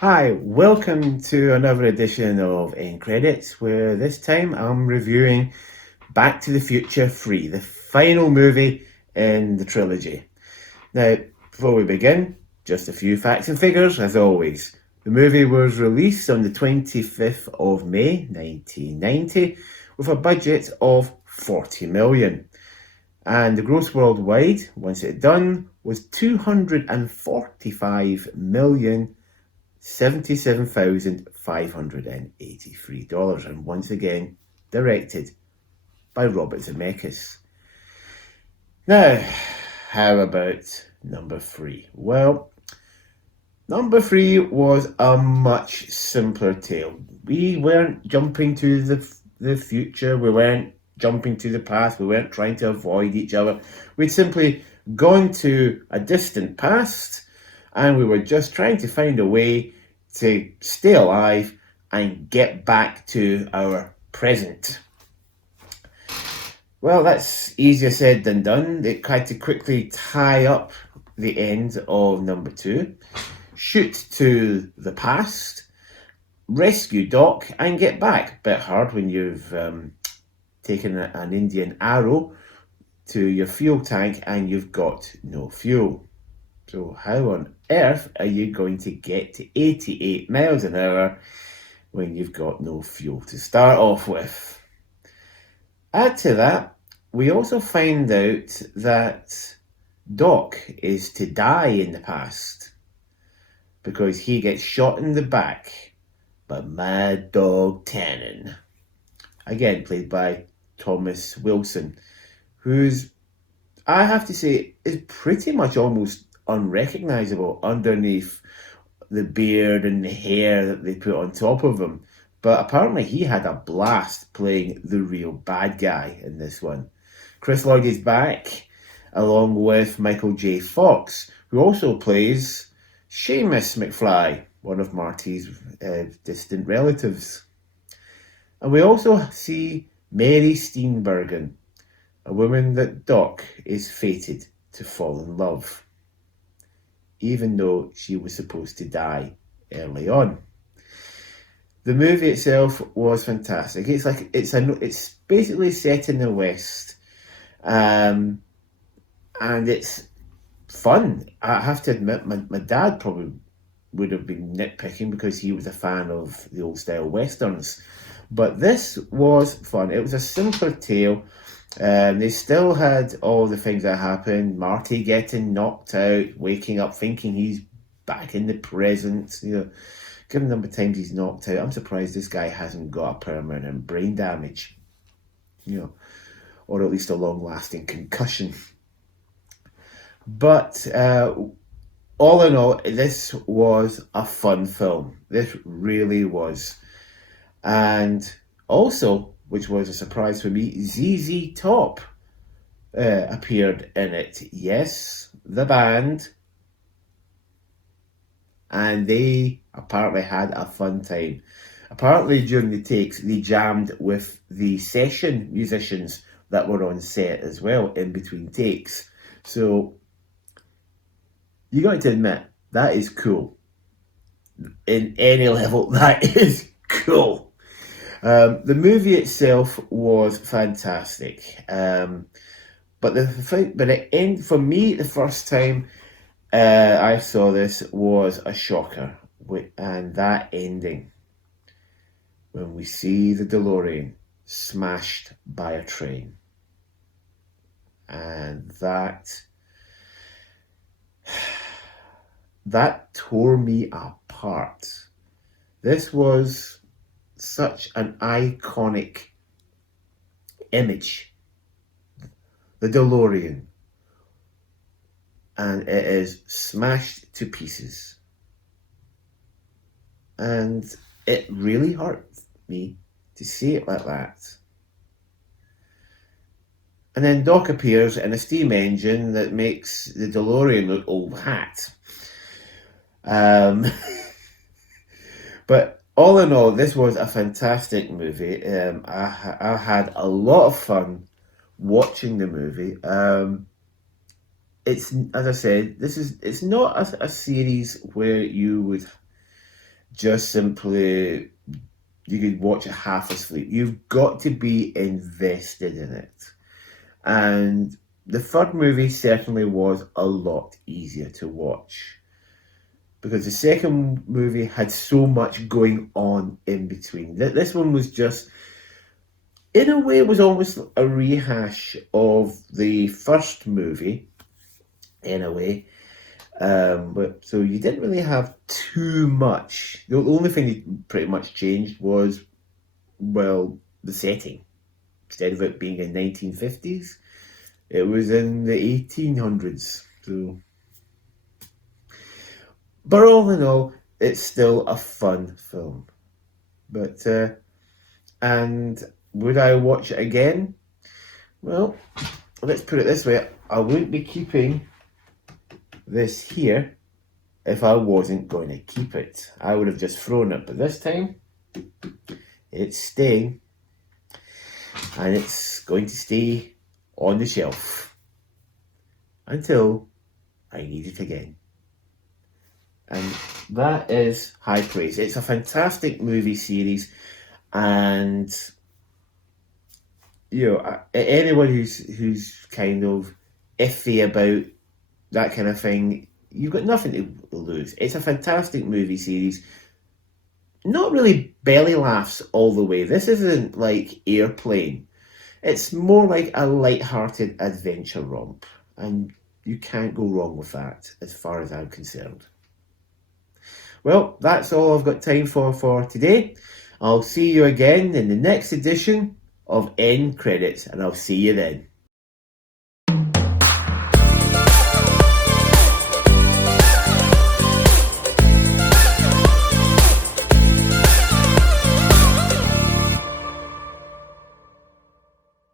Hi, welcome to another edition of End Credits, where this time I'm reviewing Back to the Future 3, the final movie in the trilogy. Now, before we begin, just a few facts and figures, as always. The movie was released on the 25th of May 1990 with a budget of 40 million. And the gross worldwide, once it done, was 245 million. $77,583, and once again directed by Robert Zemeckis. Now, how about number 3? Well, number 3 was a much simpler tale. We weren't jumping to the future, we weren't jumping to the past, we weren't trying to avoid each other. We'd simply gone to a distant past and we were just trying to find a way to stay alive and get back to our present. Well, that's easier said than done. They tried to quickly tie up the end of number 2, shoot to the past, rescue Doc, and get back. Bit hard when you've taken an Indian arrow to your fuel tank and you've got no fuel. So how on earth are you going to get to 88 miles an hour when you've got no fuel to start off with? Add to that, we also find out that Doc is to die in the past because he gets shot in the back by Mad Dog Tannen. Again, played by Thomas Wilson, who's, I have to say, is pretty much almost unrecognizable underneath the beard and the hair that they put on top of him. But apparently he had a blast playing the real bad guy in this one. Chris Lloyd is back, along with Michael J. Fox, who also plays Seamus McFly, one of Marty's distant relatives. And we also see Mary Steenburgen, a woman that Doc is fated to fall in love, even though she was supposed to die early on. The movie itself was fantastic. It's basically set in the West, and it's fun. I have to admit, my dad probably would have been nitpicking because he was a fan of the old style westerns, but this was fun. It was a simpler tale. They still had all the things that happened. Marty getting knocked out, waking up thinking he's back in the present. Given the number of times he's knocked out, I'm surprised this guy hasn't got a permanent brain damage. Or at least a long-lasting concussion. But all in all, this was a fun film. This really was. And also, which was a surprise for me, ZZ Top appeared in it. Yes, the band. And they apparently had a fun time. Apparently, during the takes, they jammed with the session musicians that were on set as well in between takes. So, you got to admit, that is cool. In any level, that is cool. The movie itself was fantastic, but the end for me the first time I saw this was a shocker, and that ending when we see the DeLorean smashed by a train, and that tore me apart. This was such an iconic image, the DeLorean, and it is smashed to pieces, and it really hurt me to see it like that. And then Doc appears in a steam engine that makes the DeLorean look old hat. But all in all, this was a fantastic movie. I had a lot of fun watching the movie. It's, as I said, it's not a series where you would just simply, you could watch it half asleep. You've got to be invested in it. And the third movie certainly was a lot easier to watch because the second movie had so much going on in between. This one was just, in a way, it was almost a rehash of the first movie, in a way. But so you didn't really have too much. The only thing that pretty much changed was, well, the setting. Instead of it being in 1950s, it was in the 1800s. So, but all in all, it's still a fun film. But and would I watch it again? Well, let's put it this way: I wouldn't be keeping this here if I wasn't going to keep it. I would have just thrown it, but this time it's staying, and it's going to stay on the shelf until I need it again. And that is high praise. It's a fantastic movie series, and you know, anyone who's kind of iffy about that kind of thing, you've got nothing to lose. It's a fantastic movie series. Not really belly laughs all the way. This isn't like Airplane. It's more like a light-hearted adventure romp, and you can't go wrong with that, as far as I'm concerned. Well, that's all I've got time for today. I'll see you again in the next edition of End Credits, and I'll see you then.